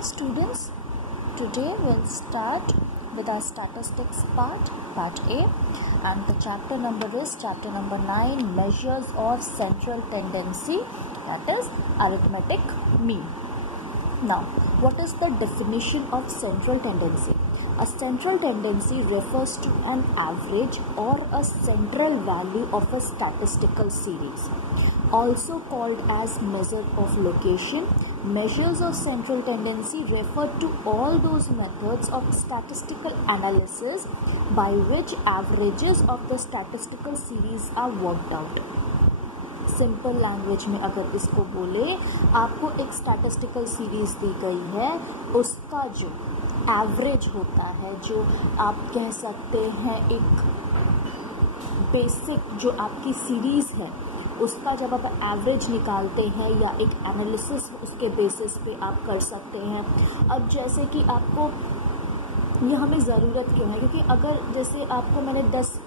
Students, today we'll start with our statistics part A, and the chapter number is chapter number 9, measures or central tendency, that is arithmetic mean. Now, what is the definition of central tendency? A central tendency refers to an average or a central value of a statistical series, also called as measure of location. Measures of central tendency refer to all those methods of statistical analysis by which averages of the statistical series are worked out. Simple language में अगर इसको बोले, आपको एक statistical series दी गई है, उसका जो एवरेज होता है, जो आप कह सकते हैं एक बेसिक जो आपकी सीरीज है, उसका जब आप एवरेज निकालते हैं या एक एनालिसिस उसके बेसिस पे आप कर सकते हैं. अब जैसे कि आपको ये हमें ज़रूरत क्यों है, क्योंकि अगर जैसे आपको मैंने 10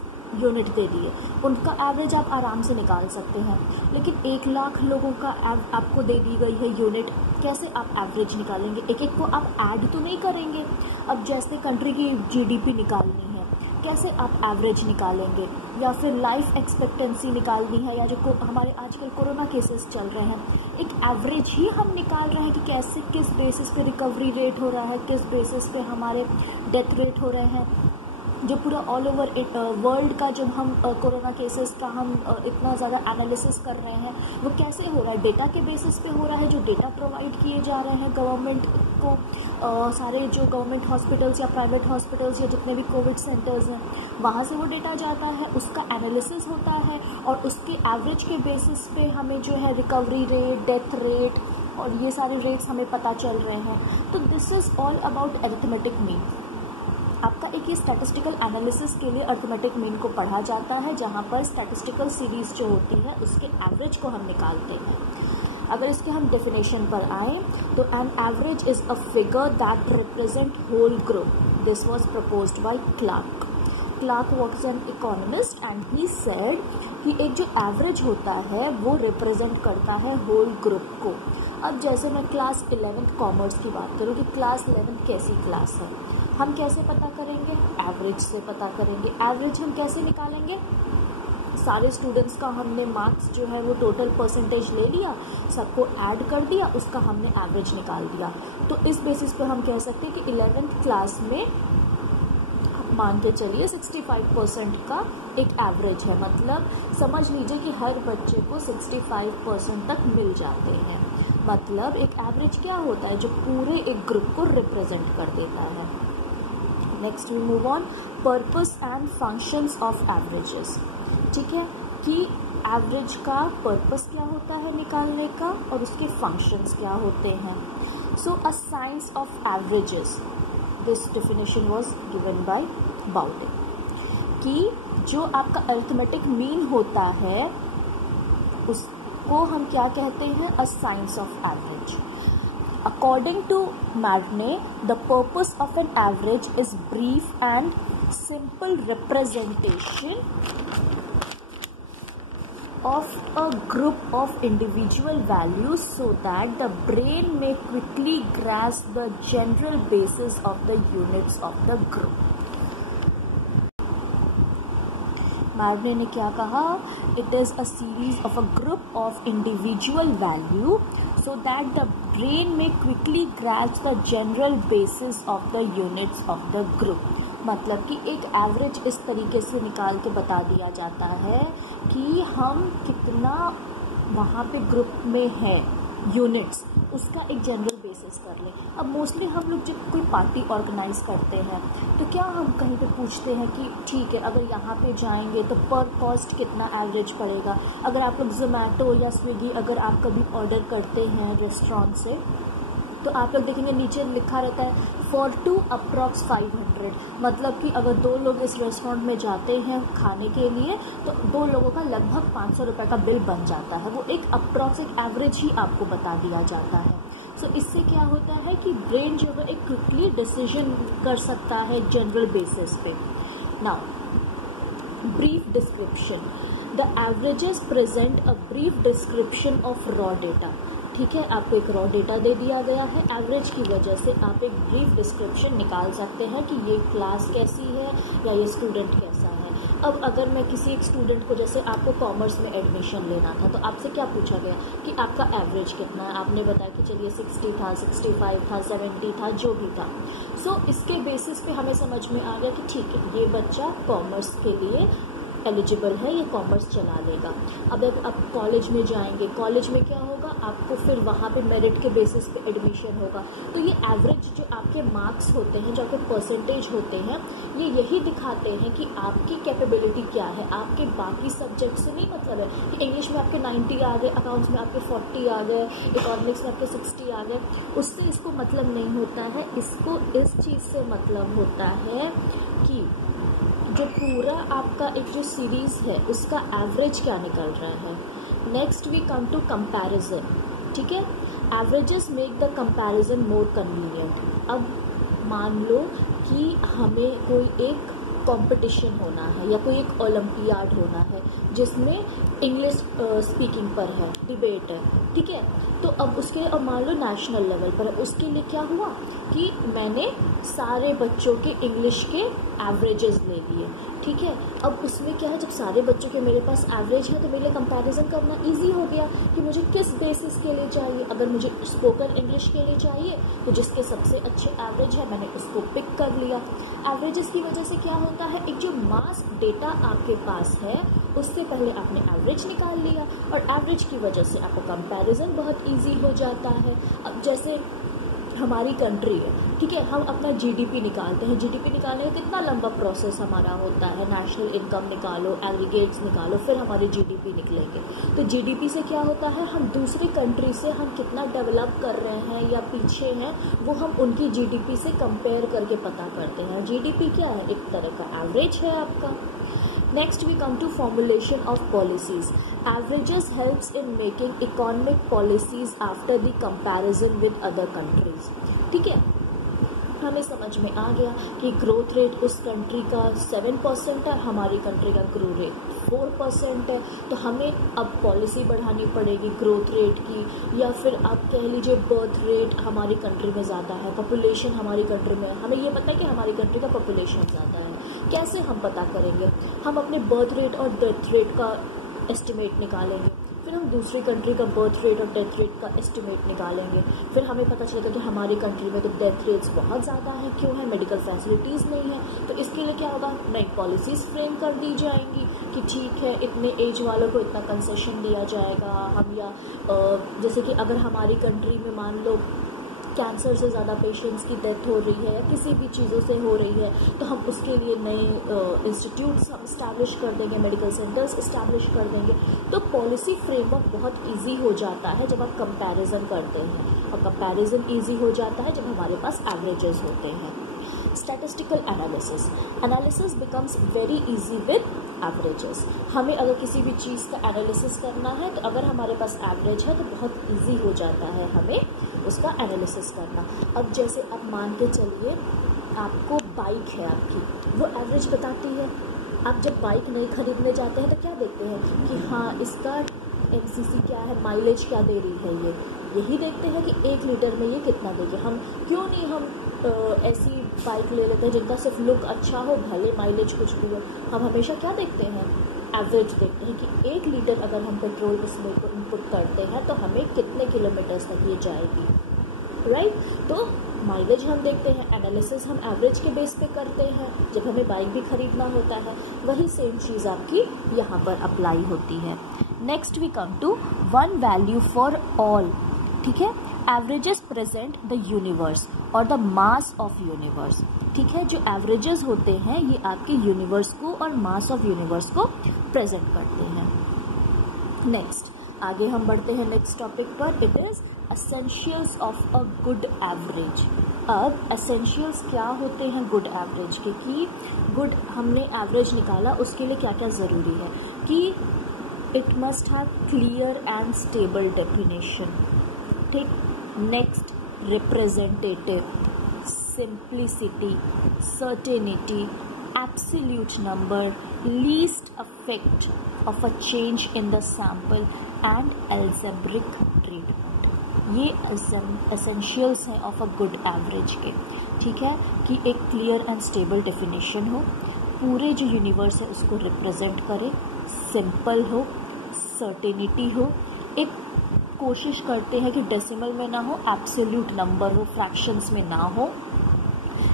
यूनिट दे दिए, उनका एवरेज आप आराम से निकाल सकते हैं, लेकिन 1 लाख लोगों का आपको दे दी गई है यूनिट, कैसे आप एवरेज निकालेंगे? एक एक को आप ऐड तो नहीं करेंगे. अब जैसे कंट्री की जीडीपी निकालनी है, कैसे आप एवरेज निकालेंगे? या फिर लाइफ एक्सपेक्टेंसी निकालनी है, या जो हमारे आजकल कोरोना केसेस चल रहे हैं, एक एवरेज ही हम निकाल रहे हैं कि कैसे किस बेसिस पे रिकवरी रेट हो रहा है, किस बेसिस पे हमारे डेथ रेट हो रहे हैं. जो पूरा ऑल ओवर वर्ल्ड का जब हम कोरोना केसेस का हम इतना ज़्यादा एनालिसिस कर रहे हैं, वो कैसे हो रहा है? डेटा के बेसिस पे हो रहा है, जो डेटा प्रोवाइड किए जा रहे हैं गवर्नमेंट को. सारे जो गवर्नमेंट हॉस्पिटल्स या प्राइवेट हॉस्पिटल्स या जितने भी कोविड सेंटर्स हैं, वहाँ से वो डेटा जाता है, उसका एनालिसिस होता है, और उसके एवरेज के बेसिस पे हमें जो है रिकवरी रेट, डेथ रेट और ये सारे रेट्स हमें पता चल रहे हैं. तो this is all about arithmetic mean. आपका एक ये स्टैटिस्टिकल एनालिसिस के लिए अरिथमेटिक मीन को पढ़ा जाता है, जहाँ पर स्टैटिस्टिकल सीरीज जो होती है उसके एवरेज को हम निकालते हैं. अगर इसके हम डेफिनेशन पर आए तो an average is a figure that represent whole group. This was proposed by Clark. Clark was an economist and he said कि एक जो एवरेज होता है वो रिप्रेजेंट करता है होल ग्रुप को. अब जैसे मैं क्लास 11th कॉमर्स की बात करूँ कि क्लास 11th कैसी क्लास है, हम कैसे पता करेंगे? एवरेज से पता करेंगे. एवरेज हम कैसे निकालेंगे? सारे स्टूडेंट्स का हमने मार्क्स जो है वो टोटल परसेंटेज ले लिया, सबको ऐड कर दिया, उसका हमने एवरेज निकाल दिया. तो इस बेसिस पर हम कह सकते हैं कि 11th क्लास में मान के चलिए 65% का एक एवरेज है. मतलब समझ लीजिए कि हर बच्चे को 65% तक मिल जाते हैं. मतलब एक एवरेज क्या होता है? जो पूरे एक ग्रुप को रिप्रेजेंट कर देता है. Next we move on, purpose and functions of averages. ठीक है, कि एवरेज का पर्पस क्या होता है निकालने का, और उसके फंक्शंस क्या होते हैं. So uh science of averages, this definition was given by बाउटिंग, कि जो आपका अरिथमेटिक मीन होता है उसको हम क्या कहते हैं? अ science of average. According to Marne, the purpose of an average is brief and simple representation of a group of individual values so that the brain may quickly grasp the general basis of the units of the group. मार्ने ने क्या कहा? It is a series of a group of individual value so that the brain में quickly grasp the general basis of the units of the group. मतलब कि एक average इस तरीके से निकाल के बता दिया जाता है कि हम कितना वहाँ पे ग्रुप में है यूनिट्स, उसका एक जनरल बेसिस कर लें. अब मोस्टली हम लोग जब कोई पार्टी ऑर्गेनाइज करते हैं तो क्या हम कहीं पे पूछते हैं कि ठीक है अगर यहाँ पे जाएंगे तो पर कॉस्ट कितना एवरेज पड़ेगा. अगर आप लोग जोमेटो या स्विगी अगर आप कभी ऑर्डर करते हैं रेस्टोरेंट से, तो आप लोग देखेंगे नीचे लिखा रहता है फॉर 2 अप्रॉक्स 500. मतलब कि अगर 2 लोग इस रेस्टोरेंट में जाते हैं खाने के लिए तो 2 लोगों का लगभग 500 रुपये का बिल बन जाता है. वो एक अप्रॉक्स एक एवरेज ही आपको बता दिया जाता है. सो इससे क्या होता है कि ब्रेन जो है एक क्विकली डिसीजन कर सकता है जनरल बेसिस पे. Now brief description. The averages present a brief description of raw data. ठीक है, आपको एक रॉ डेटा दे दिया गया है। एवरेज की वजह से आप एक ब्रीफ डिस्क्रिप्शन निकाल सकते हैं कि ये क्लास कैसी है या ये स्टूडेंट कैसा है। अब अगर मैं किसी एक स्टूडेंट को, जैसे आपको कॉमर्स में एडमिशन लेना था, तो आपसे क्या पूछा गया कि आपका एवरेज कितना है। आपने बताया कि चलिए 60 था, 65 था, 70 था, जो भी था। सो इसके बेसिस पे हमें समझ में आ गया कि ठीक है, ये बच्चा कॉमर्स के लिए एलिजिबल है, ये कॉमर्स चला लेगा। अब आप कॉलेज में जाएंगे, कॉलेज में क्या होगा, आपको फिर वहाँ पे मेरिट के बेसिस पे एडमिशन होगा। तो ये एवरेज जो आपके मार्क्स होते हैं, जो आपके परसेंटेज होते हैं, ये यही दिखाते हैं कि आपकी कैपेबिलिटी क्या है। आपके बाकी सब्जेक्ट से नहीं मतलब है कि इंग्लिश में आपके 90 आ गए, अकाउंट्स में आपके 40 आ गए, इकोनॉमिक्स में आपके 60 आ गए, उससे इसको मतलब नहीं होता है। इसको इस चीज़ से मतलब होता है कि जो पूरा आपका एक जो सीरीज़ है उसका एवरेज क्या निकल रहा है। Next we come to comparison, ठीक है। Averages make the comparison more convenient. अब मान लो कि हमें कोई एक कंपटीशन होना है या कोई एक ओलंपियाड होना है जिसमें इंग्लिश स्पीकिंग पर है, डिबेट है, ठीक है। तो अब उसके लिए, अब मान लो नेशनल लेवल पर है, उसके लिए क्या हुआ कि मैंने सारे बच्चों के इंग्लिश के एवरेजेस ले लिए, ठीक है। अब उसमें क्या है, जब सारे बच्चों के मेरे पास एवरेज है तो मेरे लिए कंपैरिजन करना इजी हो गया कि मुझे किस बेसिस के लिए चाहिए। अगर मुझे स्पोकन इंग्लिश के लिए चाहिए तो जिसके सबसे अच्छे एवरेज है मैंने उसको पिक कर लिया। एवरेजेस की वजह से क्या होता है, एक जो मास डेटा आपके पास है उससे पहले आपने एवरेज निकाल लिया, और एवरेज की वजह से आपको कंपैरिजन बहुत इजी हो जाता है। अब जैसे हमारी कंट्री है, ठीक है, हम अपना जीडीपी निकालते हैं। जीडीपी निकालने का कितना लंबा प्रोसेस हमारा होता है, नेशनल इनकम निकालो, एग्रीगेट्स निकालो, फिर हमारी जीडीपी निकलेंगे। तो जीडीपी से क्या होता है, हम दूसरी कंट्री से हम कितना डेवलप कर रहे हैं या पीछे हैं, वो हम उनकी जीडीपी से कंपेयर करके पता करते हैं। जीडीपी क्या है, एक तरह का एवरेज है आपका। Next we come to formulation of policies. Averages helps in making economic policies after the comparison with other countries. ठीक है, हमें समझ में आ गया कि ग्रोथ रेट उस कंट्री का 7% है, हमारी कंट्री का ग्रो रेट 4% है। तो हमें अब पॉलिसी बढ़ानी पड़ेगी ग्रोथ रेट की, या फिर आप कह लीजिए बर्थ रेट हमारी कंट्री में ज़्यादा है, पॉपुलेशन हमारी कंट्री में, हमें ये पता है कि हमारी कंट्री का पॉपुलेशन ज़्यादा है। कैसे हम पता करेंगे, हम अपने बर्थ रेट और डेथ रेट का एस्टिमेट निकालेंगे, फिर हम दूसरी कंट्री का बर्थ रेट और डेथ रेट का एस्टिमेट निकालेंगे, फिर हमें पता चलेगा कि हमारी कंट्री में तो डेथ रेट्स बहुत ज़्यादा हैं, क्यों है, मेडिकल फैसिलिटीज़ नहीं है। तो इसके लिए क्या होगा, नई पॉलिसीज़ फ्रेम कर दी जाएंगी कि ठीक है, इतने एज वालों को इतना कंसेशन दिया जाएगा हम, या जैसे कि अगर हमारी कंट्री में मान लो कैंसर से ज़्यादा पेशेंट्स की डेथ हो रही है या किसी भी चीज़ों से हो रही है, तो हम उसके लिए नए इंस्टीट्यूट्स हम इस्टेब्लिश कर देंगे, मेडिकल सेंटर्स इस्टेब्लिश कर देंगे। तो पॉलिसी फ्रेमवर्क बहुत इजी हो जाता है जब आप कंपैरिजन करते हैं, और कंपैरिजन इजी हो जाता है जब हमारे पास एवरेजेस होते हैं। Statistical analysis becomes very easy with averages. हमें अगर किसी भी चीज़ का एनालिसिस करना है तो अगर हमारे पास एवरेज है तो बहुत इजी हो जाता है हमें उसका एनालिसिस करना। अब जैसे आप मान के चलिए, आपको बाइक है आपकी, वो एवरेज बताती है। आप जब बाइक नहीं खरीदने जाते हैं तो क्या देखते हैं कि हाँ, इसका एमसीसी क्या है, माइलेज क्या दे रही है, ये यही देखते हैं कि 1 लीटर में ये कितना देगी। हम क्यों नहीं हम ऐसी बाइक ले लेते हैं जिनका सिर्फ लुक अच्छा हो, भले माइलेज कुछ भी हो। हम हमेशा क्या देखते हैं, एवरेज देखते हैं कि 1 लीटर अगर हम पेट्रोल उसमें को इनपुट करते हैं तो हमें कितने किलोमीटर्स तक ये जाएगी, राइट। तो माइलेज हम देखते हैं, एनालिसिस हम एवरेज के बेस पे करते हैं जब हमें बाइक भी खरीदना होता है। वही सेम चीज़ आपकी यहाँ पर अप्लाई होती है। Next we come to one value for all, ठीक है। एवरेजेस प्रेजेंट द यूनिवर्स और द मास ऑफ यूनिवर्स, ठीक है। जो एवरेजेस होते हैं ये आपके यूनिवर्स को और मास ऑफ यूनिवर्स को प्रेजेंट करते हैं। नेक्स्ट आगे हम बढ़ते हैं नेक्स्ट टॉपिक पर, it is essentials of a good average. अब एसेंशियल्स क्या होते हैं गुड एवरेज के, कि गुड हमने एवरेज निकाला, उसके लिए क्या क्या ज़रूरी है कि it must have clear and stable definition, ठीक। Next representative, simplicity, certainty, absolute number, least effect of a change in the sample and algebraic treatment। ये एसेंशियल्स हैं ऑफ अ गुड एवरेज के, ठीक है, कि एक क्लियर एंड स्टेबल डेफिनेशन हो, पूरे जो यूनिवर्स है उसको रिप्रेजेंट करे, सिंपल हो, सर्टेनिटी हो, एक कोशिश करते हैं कि डेसिमल में ना हो, एब्सोल्यूट नंबर हो, फ्रैक्शंस में ना हो,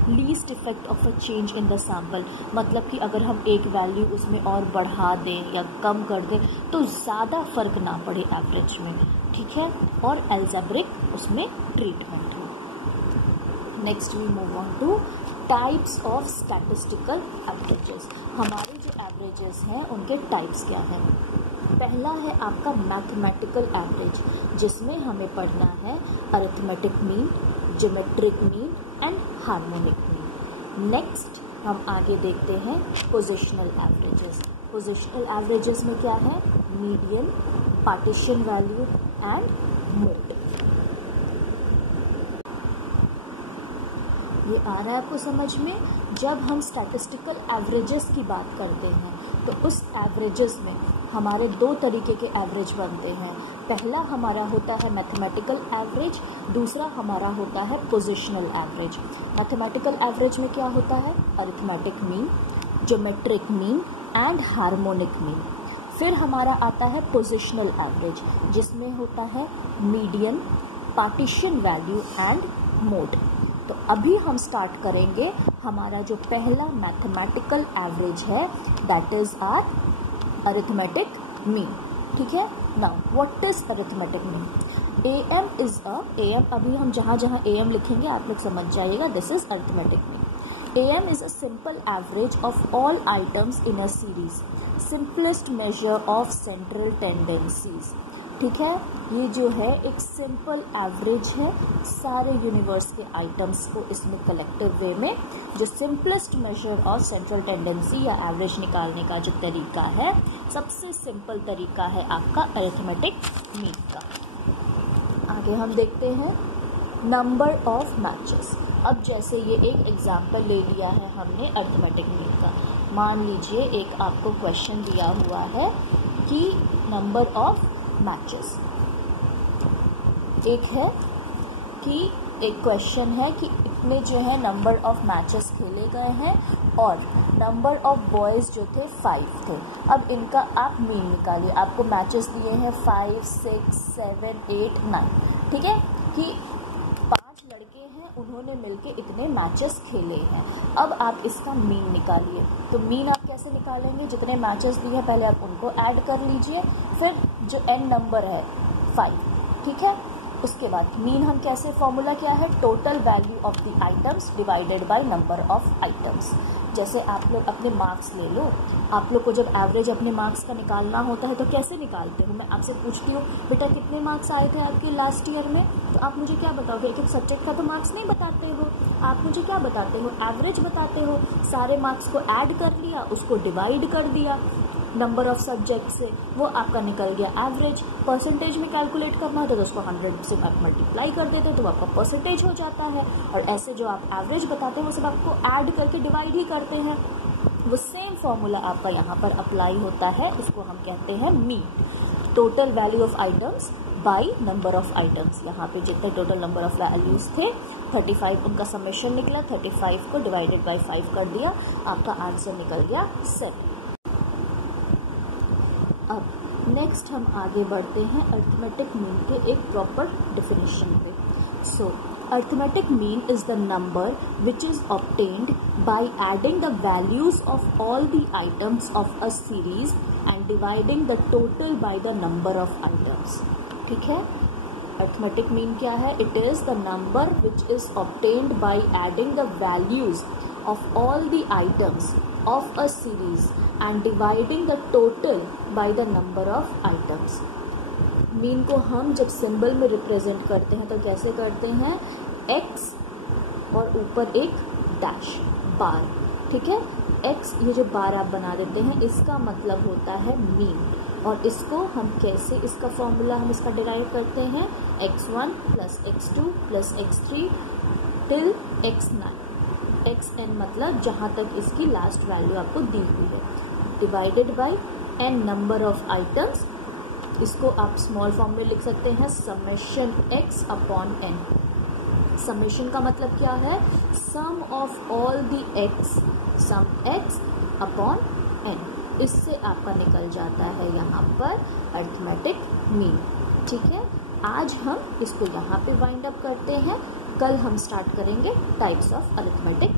least effect of a change in the sample, मतलब कि अगर हम एक वैल्यू उसमें और बढ़ा दें या कम कर दें तो ज़्यादा फर्क ना पड़े एवरेज में, ठीक है, और एल्जेब्रिक उसमें ट्रीटमेंट हो। Next we move on to types of statistical averages. हमारे जो एवरेजेस हैं उनके टाइप्स क्या हैं? पहला है आपका मैथमेटिकल एवरेज, जिसमें हमें पढ़ना है arithmetic mean, geometric mean and harmonic mean. Next हम आगे देखते हैं पोजिशनल एवरेजेस। पोजिशनल एवरेजेस में क्या है? Median, partition value and mode. ये आ रहा है आपको समझ में? जब हम स्टैटिस्टिकल एवरेजेस की बात करते हैं तो उस एवरेजेस में हमारे दो तरीके के एवरेज बनते हैं। पहला हमारा होता है मैथमेटिकल एवरेज, दूसरा हमारा होता है पोजिशनल एवरेज। मैथमेटिकल एवरेज में क्या होता है? Arithmetic mean, geometric mean and harmonic mean. फिर हमारा आता है पोजिशनल एवरेज, जिसमें होता है median, partition value and mode. तो अभी हम स्टार्ट करेंगे हमारा जो पहला मैथमेटिकल एवरेज है, that is our arithmetic mean, ठीक है। Now what is arithmetic mean? AM is AM, अभी हम जहाँ जहाँ AM लिखेंगे आप लोग समझ जाइएगा, this is arithmetic mean. AM is a simple average of all items in a series, simplest measure of central tendencies, ठीक है। ये जो है एक सिंपल एवरेज है सारे यूनिवर्स के आइटम्स को इसमें कलेक्टिव वे में, जो simplest measure of central tendency या एवरेज निकालने का जो तरीका है, सबसे सिंपल तरीका है आपका अरिथमेटिक मीन का। आगे हम देखते हैं नंबर ऑफ मैचेस। अब जैसे ये एक एग्जाम्पल ले लिया है हमने अरिथमेटिक मीन का। मान लीजिए एक आपको क्वेश्चन दिया हुआ है कि नंबर ऑफ मैचेस, एक है कि एक क्वेश्चन है कि इतने जो है नंबर ऑफ मैचेस खेले गए हैं और नंबर ऑफ बॉयज़ जो थे 5 थे। अब इनका आप मीन निकालिए। आपको मैचेस दिए हैं 5, 6, 7, 8, 9, ठीक है, कि 5 लड़के हैं, उन्होंने मिलके इतने मैचेस खेले हैं। अब आप इसका मीन निकालिए। तो मीन आप कैसे निकालेंगे? जितने मैचेस दिए हैं पहले आप उनको ऐड कर लीजिए, फिर जो n नंबर है 5, ठीक है। उसके बाद मीन हम कैसे, फॉर्मूला क्या है? Total value of the items divided by number of items. जैसे आप लोग अपने मार्क्स ले लो, आप लोग को जब एवरेज अपने मार्क्स का निकालना होता है तो कैसे निकालते हो? मैं आपसे पूछती हूँ, बेटा कितने मार्क्स आए थे आपके लास्ट ईयर में? तो आप मुझे क्या बताओगे? एक एक सब्जेक्ट का तो मार्क्स नहीं बताते हो, आप मुझे क्या बताते हो? एवरेज बताते हो। सारे मार्क्स को ऐड कर लिया, उसको डिवाइड कर दिया नंबर ऑफ सब्जेक्ट से, वो आपका निकल गया एवरेज। परसेंटेज में कैलकुलेट करना होता है तो उसको 100 से आप मल्टीप्लाई कर देते हो तो आपका परसेंटेज हो जाता है। और ऐसे जो आप एवरेज बताते हैं वो सब आपको ऐड करके डिवाइड ही करते हैं। वो सेम फॉर्मूला आपका यहाँ पर अप्लाई होता है, इसको हम कहते हैं mean, total value of items by number of items. यहाँ पे जितने टोटल नंबर ऑफ वैल्यूज थे 35, उनका समेशन निकला, 35 को डिवाइडेड बाई 5 कर दिया, आपका आंसर निकल गया 7। अब नेक्स्ट हम आगे बढ़ते हैं अरिथमेटिक मीन के एक प्रॉपर डिफिनेशन पे। So arithmetic mean is the number which is obtained by adding the values of all the items of a series and dividing the total by the number of items, ठीक है। Arithmetic mean क्या है? It is the number which is obtained by adding the values of all the items of a series and dividing the total by the number of items। Mean को हम जब symbol में represent करते हैं तो कैसे करते हैं? x और ऊपर एक डैश बार, ठीक है। x ये जो बार आप बना देते हैं इसका मतलब होता है मीन, और इसको हम कैसे, इसका फॉर्मूला हम इसका डिराइव करते हैं x1 plus x2 plus x3 till x9। xn मतलब जहाँ तक इसकी लास्ट वैल्यू आपको दी हुई है, divided by n number of items इसको आप स्मॉल फॉर्म में लिख सकते हैं summation x upon n। Summation का मतलब क्या है? Sum of all the x, sum x upon n। इससे आपका निकल जाता है यहाँ पर अरिथमेटिक मीन। ठीक है, आज हम इसको यहाँ पे वाइंड अप करते हैं, कल हम स्टार्ट करेंगे टाइप्स ऑफ अरिथमेटिक